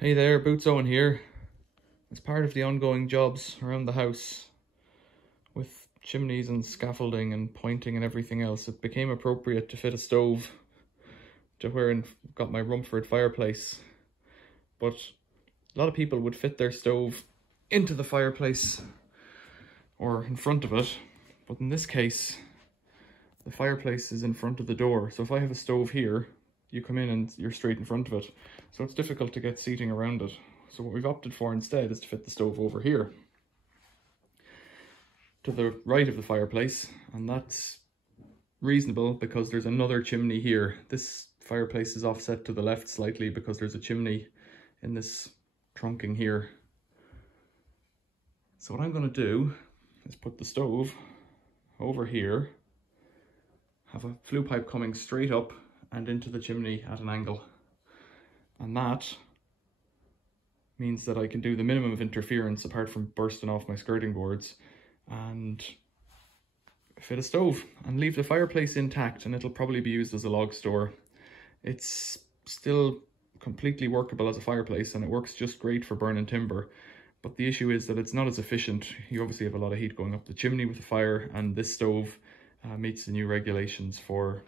Hey there, Boots Owen here. As part of the ongoing jobs around the house with chimneys and scaffolding and pointing and everything else, it became appropriate to fit a stove to where I've got my Rumford fireplace. But a lot of people would fit their stove into the fireplace or in front of it. But in this case, the fireplace is in front of the door. So if I have a stove here, you come in and you're straight in front of it. So it's difficult to get seating around it. So what we've opted for instead is to fit the stove over here to the right of the fireplace, and that's reasonable because there's another chimney here. This fireplace is offset to the left slightly because there's a chimney in this trunking here. So what I'm going to do is put the stove over here, have a flue pipe coming straight up and into the chimney at an angle, and that means that I can do the minimum of interference apart from bursting off my skirting boards and fit a stove and leave the fireplace intact, and it'll probably be used as a log store. It's still completely workable as a fireplace and it works just great for burning timber, but the issue is that it's not as efficient. You obviously have a lot of heat going up the chimney with the fire, and this stove meets the new regulations for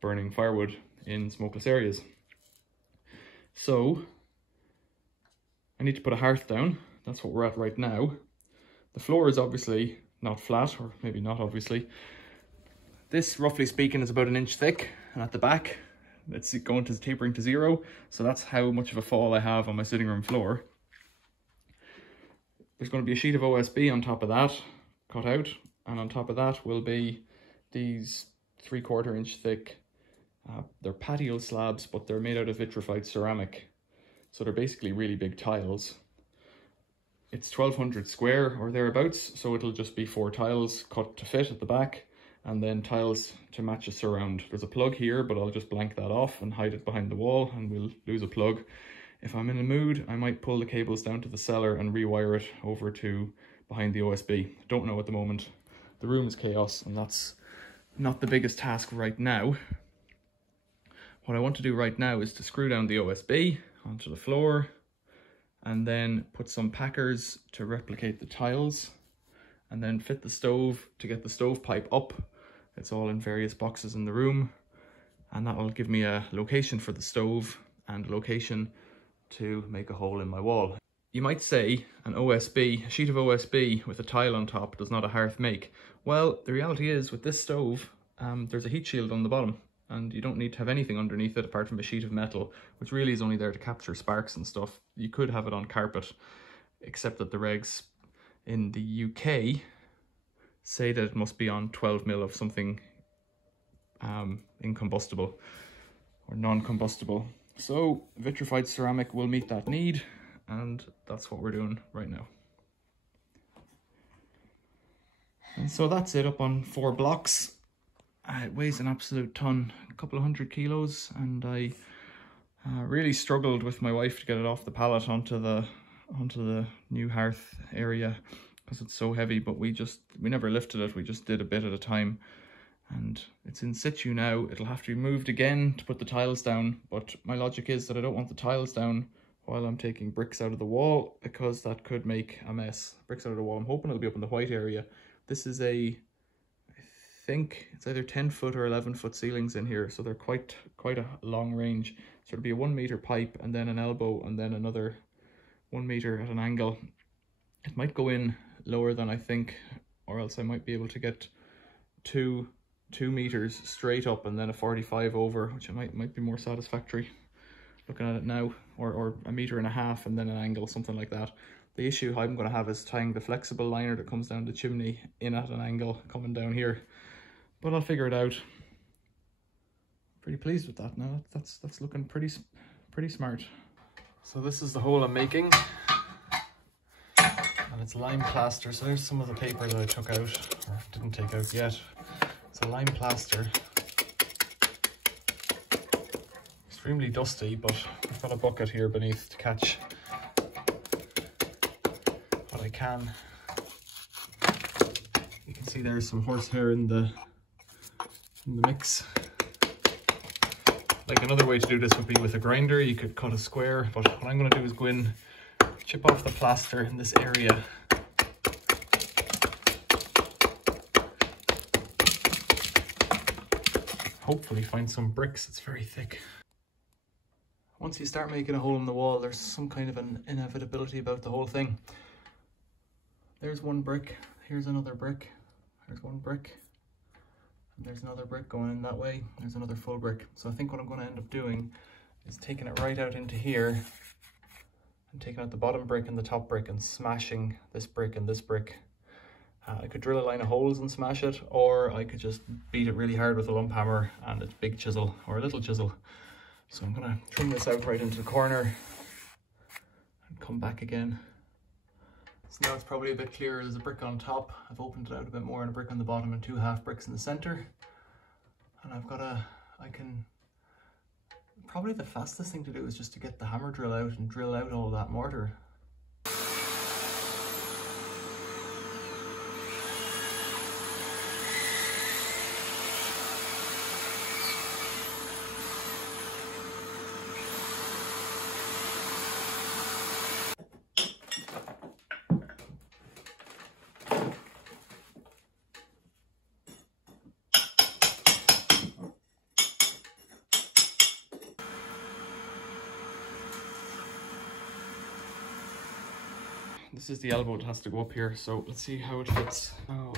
burning firewood in smokeless areas. So I need to put a hearth down. That's what we're at right now. The floor is obviously not flat, or maybe not obviously. This, roughly speaking, is about 1 inch thick, and at the back it's going to tapering to 0, so that's how much of a fall I have on my sitting room floor. There's going to be a sheet of OSB on top of that, cut out, and on top of that will be these 3/4 inch thick, they're patio slabs, but they're made out of vitrified ceramic. So they're basically really big tiles. It's 1200 square or thereabouts, so it'll just be 4 tiles cut to fit at the back, and then tiles to match a surround. There's a plug here, but I'll just blank that off and hide it behind the wall, and we'll lose a plug. If I'm in a mood, I might pull the cables down to the cellar and rewire it over to behind the OSB. Don't know at the moment. The room is chaos, and that's not the biggest task right now. What I want to do right now is to screw down the OSB onto the floor and then put some packers to replicate the tiles, and then fit the stove to get the stovepipe up. It's all in various boxes in the room, and that will give me a location for the stove and a location to make a hole in my wall. You might say a sheet of OSB with a tile on top does not a hearth make. Well, the reality is with this stove, there's a heat shield on the bottom, and you don't need to have anything underneath it apart from a sheet of metal, which really is only there to capture sparks and stuff. You could have it on carpet, except that the regs in the UK say that it must be on 12 mil of something incombustible or non-combustible. So vitrified ceramic will meet that need, and that's what we're doing right now. And so that's it up on 4 blocks. It weighs an absolute ton, a couple of 100 kilos, and I really struggled with my wife to get it off the pallet onto the new hearth area because it's so heavy, but we never lifted it, we just did a bit at a time. And it's in situ now. It'll have to be moved again to put the tiles down, but my logic is that I don't want the tiles down while I'm taking bricks out of the wall, because that could make a mess. Bricks out of the wall, I'm hoping it'll be up in the white area. This is I think it's either 10-foot or 11-foot ceilings in here, so they're quite a long range. So it'll be a 1 meter pipe and then an elbow and then another 1 meter at an angle. It might go in lower than I think, or else I might be able to get 2 meters straight up and then a 45 over, which might be more satisfactory looking at it now, or 1.5 meters and then an angle, something like that. The issue I'm going to have is tying the flexible liner that comes down the chimney in at an angle coming down here, but I'll figure it out. Pretty pleased with that now. That's looking pretty smart. So this is the hole I'm making, and it's lime plaster. So there's some of the paper that I took out, or didn't take out yet. It's a lime plaster. Extremely dusty, but I've got a bucket here beneath to catch what I can. You can see there's some horsehair in the mix. Like another way to do this would be with a grinder. You could cut a square, but what I'm going to do is go in, chip off the plaster in this area. Hopefully find some bricks. It's very thick. Once you start making a hole in the wall, there's some kind of an inevitability about the whole thing. There's one brick, here's another brick, there's one brick, and there's another brick going in that way, there's another full brick. So I think what I'm going to end up doing is taking it right out into here and taking out the bottom brick and the top brick and smashing this brick and this brick. I could drill a line of holes and smash it, or I could just beat it really hard with a lump hammer and a big chisel or a little chisel. So I'm going to trim this out right into the corner and come back again. So now it's probably a bit clearer. There's a brick on top. I've opened it out a bit more and a brick on the bottom and 2 half bricks in the center. And I've got probably the fastest thing to do is just to get the hammer drill out and drill out all that mortar. This is the elbow that has to go up here, so let's see how it fits. Oh,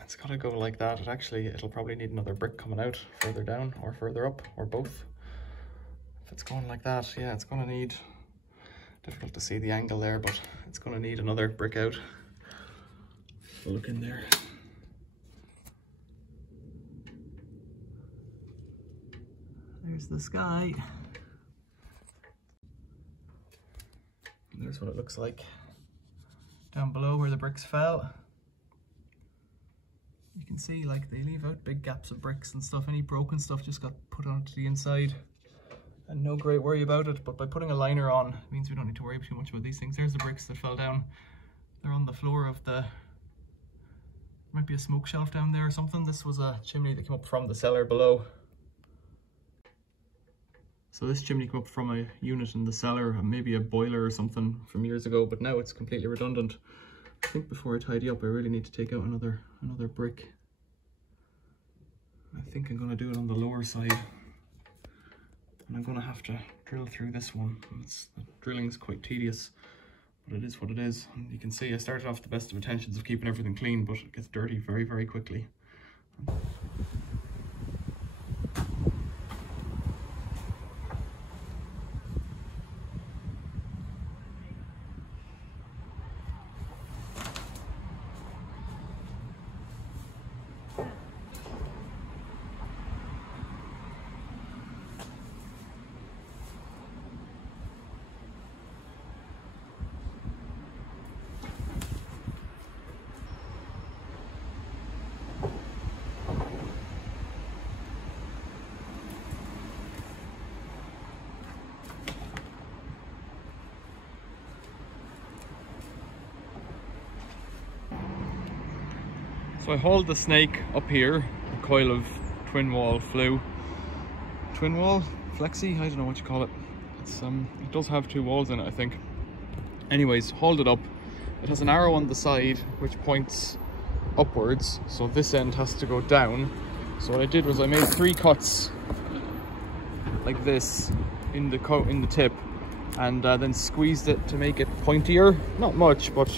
it's gotta go like that. It'll probably need another brick coming out further down or further up, or both. If it's going like that, yeah, it's gonna need, difficult to see the angle there, but it's gonna need another brick out. We'll look in there. There's the sky. There's what it looks like down below where the bricks fell. You can see like they leave out big gaps of bricks and stuff. Any broken stuff just got put onto the inside and no great worry about it. But by putting a liner on, it means we don't need to worry too much about these things. There's the bricks that fell down. They're on the floor of the, might be a smoke shelf down there or something. This was a chimney that came up from the cellar below. So this chimney came up from a unit in the cellar, maybe a boiler or something from years ago, but now it's completely redundant. I think before I tidy up, I really need to take out another brick. I think I'm going to do it on the lower side. And I'm going to have to drill through this one. The drilling is quite tedious, but it is what it is. And you can see I started off the best of intentions of keeping everything clean, but it gets dirty very, very quickly. So I hauled the snake up here, a coil of twin wall flue. Twin wall? Flexi? I don't know what you call it. It does have 2 walls in it, I think. Anyways, hauled it up. It has an arrow on the side which points upwards, so this end has to go down. So what I did was I made 3 cuts like this in the tip, and then squeezed it to make it pointier. Not much, but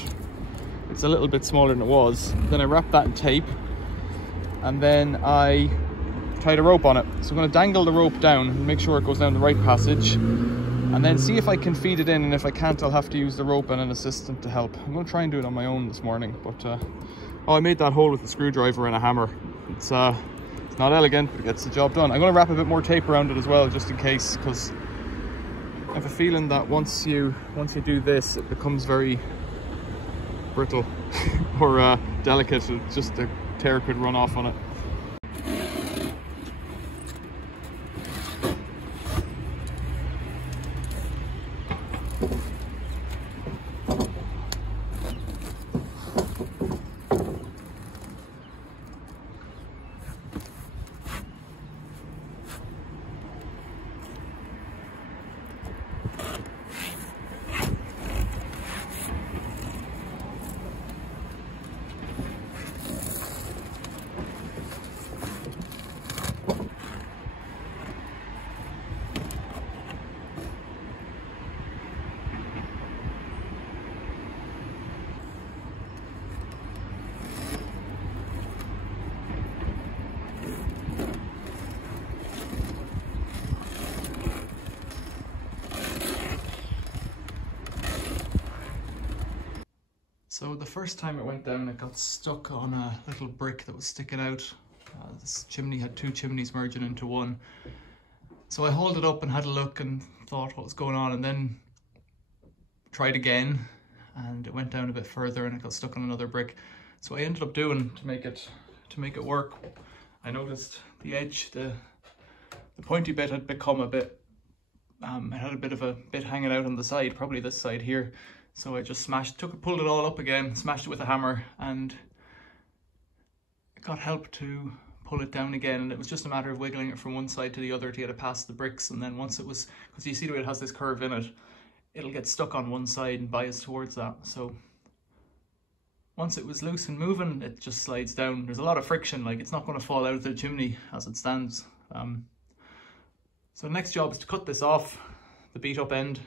it's a little bit smaller than it was. Then I wrapped that in tape, and then I tied a rope on it. So I'm going to dangle the rope down and make sure it goes down the right passage, and then see if I can feed it in, and if I can't, I'll have to use the rope and an assistant to help. I'm going to try and do it on my own this morning, but oh, I made that hole with a screwdriver and a hammer. It's not elegant, but it gets the job done. I'm going to wrap a bit more tape around it as well, just in case, because I have a feeling that once you do this, it becomes very brittle or delicate. Just a tear could run off on it. So the first time it went down, it got stuck on a little brick that was sticking out. This chimney had two chimneys merging into one. So I hauled it up and had a look and thought what was going on, and then tried again, and it went down a bit further and it got stuck on another brick. So I ended up doing, to make it work, I noticed the edge, the pointy bit had become a bit, it had a bit of a bit hanging out on the side, probably this side here. So I just pulled it all up again, smashed it with a hammer, and it got help to pull it down again. And it was just a matter of wiggling it from one side to the other to get it past the bricks. And then once it was, because you see the way it has this curve in it, it'll get stuck on one side and bias towards that. So once it was loose and moving, it just slides down. There's a lot of friction, like it's not going to fall out of the chimney as it stands. So the next job is to cut this off, the beat up end,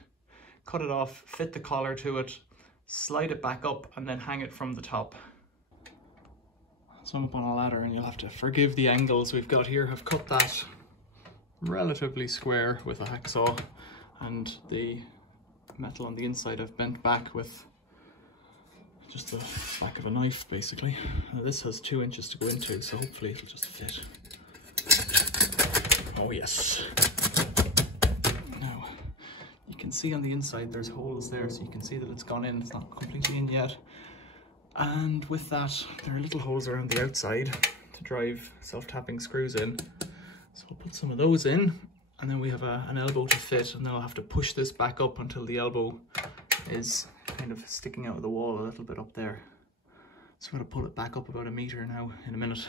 cut it off, fit the collar to it, slide it back up, and then hang it from the top. So I'm up on a ladder, and you'll have to forgive the angles we've got here. I've cut that relatively square with a hacksaw, and the metal on the inside I've bent back with just the back of a knife, basically. Now this has 2 inches to go into, so hopefully it'll just fit. Oh yes. Now, you can see on the inside there's holes there, so you can see that it's gone in. It's not completely in yet. And with that, there are little holes around the outside to drive self-tapping screws in. So I'll put some of those in, and then we have an elbow to fit, and then I'll have to push this back up until the elbow is kind of sticking out of the wall a little bit up there. So I'm going to pull it back up about 1 meter now in a minute.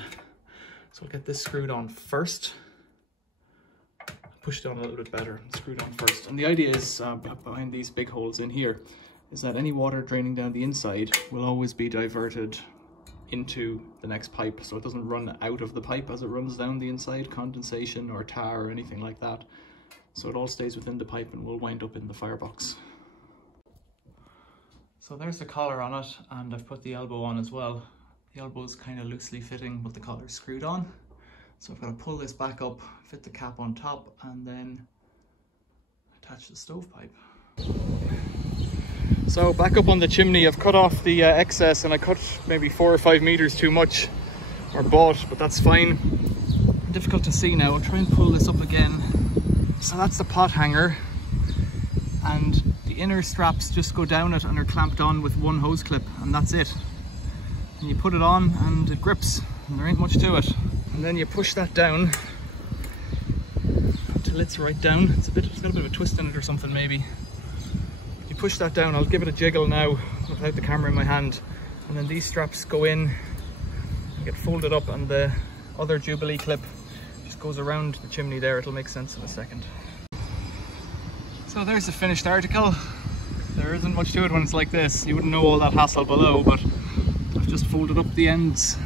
So I'll get this screwed on first. Push it on a little bit better and screw it on first. And the idea is, behind these big holes in here, is that any water draining down the inside will always be diverted into the next pipe, so it doesn't run out of the pipe as it runs down the inside, condensation or tar or anything like that. So it all stays within the pipe and will wind up in the firebox. So there's the collar on it, and I've put the elbow on as well. The elbow is kind of loosely fitting, but the collar's screwed on. So I've got to pull this back up, fit the cap on top, and then attach the stovepipe. So back up on the chimney, I've cut off the excess, and I cut maybe 4 or 5 meters too much, or bought, but that's fine. Difficult to see now. I'll try and pull this up again. So that's the pot hanger, and the inner straps just go down it and are clamped on with one hose clip, and that's it. And you put it on and it grips, and there ain't much to it. And then you push that down until it's right down. It's got a bit of a twist in it or something maybe. You push that down, I'll give it a jiggle now without the camera in my hand. And then these straps go in, get folded up, and the other Jubilee clip just goes around the chimney there. It'll make sense in a second. So there's the finished article. There isn't much to it when it's like this. You wouldn't know all that hassle below, but I've just folded up the ends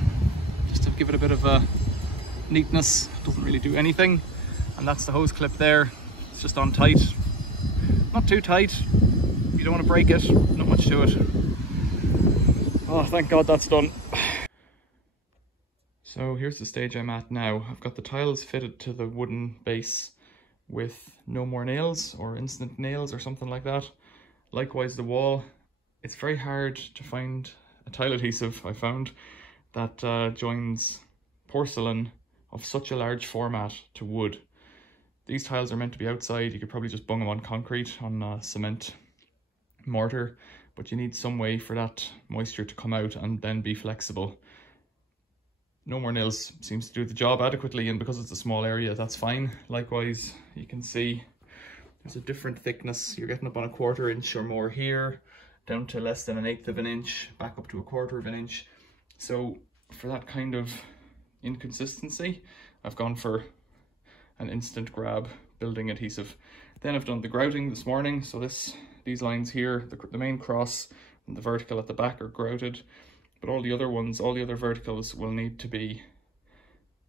just to give it a bit of a neatness. It doesn't really do anything. And that's the hose clip there. It's just on tight. Not too tight. You don't want to break it. Not much to it. Oh, thank God that's done. So here's the stage I'm at now. I've got the tiles fitted to the wooden base with no more nails or instant nails or something like that. Likewise the wall. It's very hard to find a tile adhesive, I found, that joins porcelain of such a large format to wood. These tiles are meant to be outside. You could probably just bung them on concrete, on cement mortar, but you need some way for that moisture to come out and then be flexible. No more nails seems to do the job adequately, and because it's a small area, that's fine. Likewise, you can see there's a different thickness. You're getting up on 1/4 inch or more here, down to less than 1/8 of an inch, back up to 1/4 of an inch. So for that kind of inconsistency, I've gone for an instant grab building adhesive. Then I've done the grouting this morning. So these lines here, the main cross and the vertical at the back are grouted, but all the other ones, all the other verticals will need to be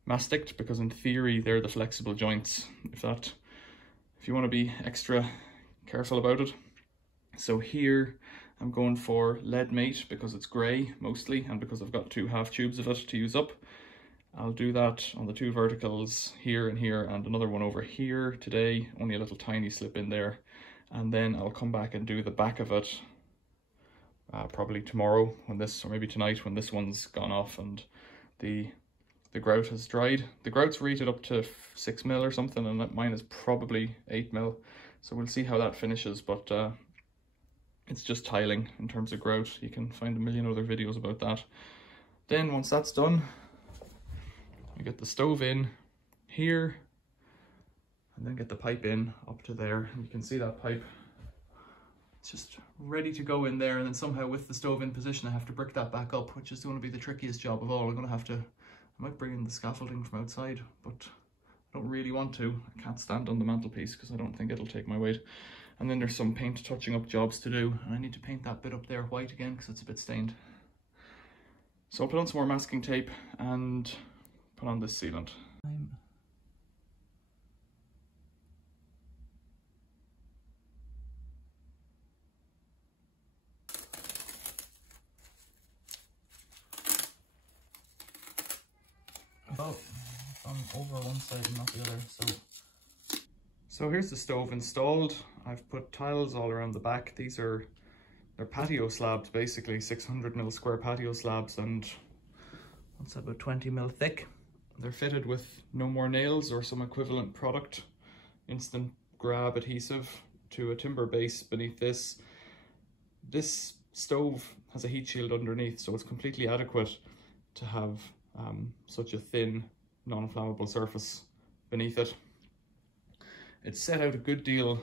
masticed, because in theory they're the flexible joints, if you want to be extra careful about it. So here I'm going for lead mate because it's grey mostly, and because I've got 2 half tubes of it to use up. I'll do that on the 2 verticals here and here, and another one over here today, only a little tiny slip in there. And then I'll come back and do the back of it probably tomorrow, or maybe tonight, when this one's gone off and the grout has dried. The grout's rated up to 6 mil or something, and mine is probably 8 mil. So we'll see how that finishes, but it's just tiling in terms of grout. You can find a million other videos about that. Then once that's done, I get the stove in here, and then get the pipe in up to there. And you can see that pipe, it's just ready to go in there. And then somehow with the stove in position, I have to brick that back up, which is going to be the trickiest job of all. I might bring in the scaffolding from outside, but I don't really want to. I can't stand on the mantelpiece because I don't think it'll take my weight. And then there's some paint touching up jobs to do, and I need to paint that bit up there white again because it's a bit stained. So I'll put on some more masking tape and put on this sealant. I'm over one side and not the other. So here's the stove installed. I've put tiles all around the back. They're patio slabs, basically 600 mil square patio slabs, and what's that, about 20 mil thick. They're fitted with no more nails or some equivalent product, instant grab adhesive to a timber base beneath this. This stove has a heat shield underneath, so it's completely adequate to have such a thin non-flammable surface beneath it. It's set out a good deal,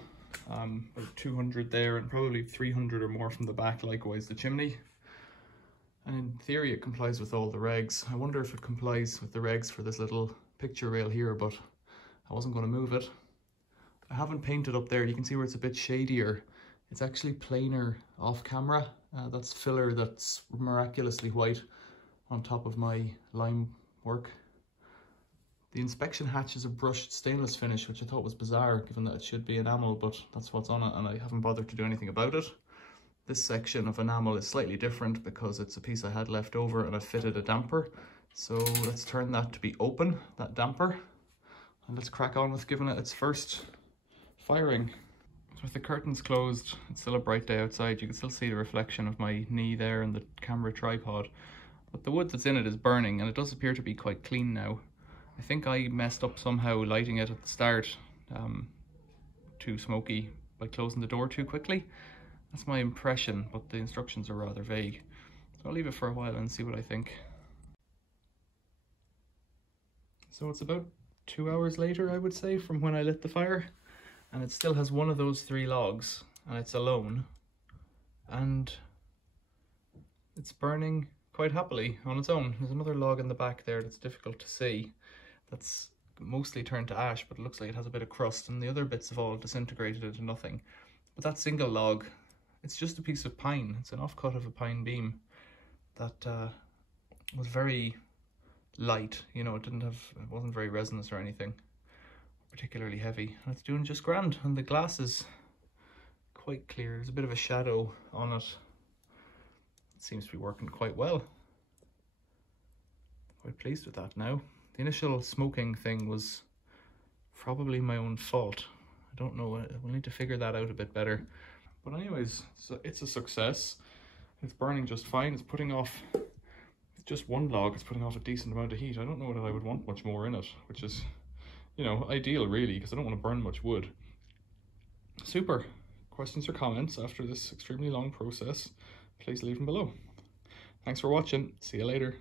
about 200 there and probably 300 or more from the back, likewise the chimney. And in theory it complies with all the regs. I wonder if it complies with the regs for this little picture rail here, but I wasn't going to move it. I haven't painted up there. You can see where it's a bit shadier. It's actually plainer off camera. That's filler that's miraculously white on top of my lime work. The inspection hatch is a brushed stainless finish, which I thought was bizarre given that it should be enamel, but that's what's on it and I haven't bothered to do anything about it. This section of enamel is slightly different because it's a piece I had left over and I fitted a damper. So let's turn that to be open, that damper, and let's crack on with giving it its first firing. So with the curtains closed, it's still a bright day outside. You can still see the reflection of my knee there and the camera tripod. But the wood that's in it is burning, and it does appear to be quite clean now. I think I messed up somehow lighting it at the start, too smoky, by closing the door too quickly. That's my impression, but the instructions are rather vague. So I'll leave it for a while and see what I think. So it's about 2 hours later, I would say, from when I lit the fire, and it still has one of those 3 logs, and it's alone, and it's burning quite happily on its own. There's another log in the back there that's difficult to see, that's mostly turned to ash, but it looks like it has a bit of crust, and the other bits have all disintegrated into nothing. But that single log, it's just a piece of pine. It's an offcut of a pine beam that was very light, you know, it wasn't very resinous or anything, particularly heavy, and it's doing just grand. And the glass is quite clear. There's a bit of a shadow on it. It seems to be working quite well. Quite pleased with that now. The initial smoking thing was probably my own fault. I don't know, we'll need to figure that out a bit better. But anyways, so it's a success. It's burning just fine. It's putting off, just one log, it's putting off a decent amount of heat. I don't know that I would want much more in it, which is, you know, ideal really, because I don't want to burn much wood. Super. Questions or comments after this extremely long process, please leave them below. Thanks for watching. See you later.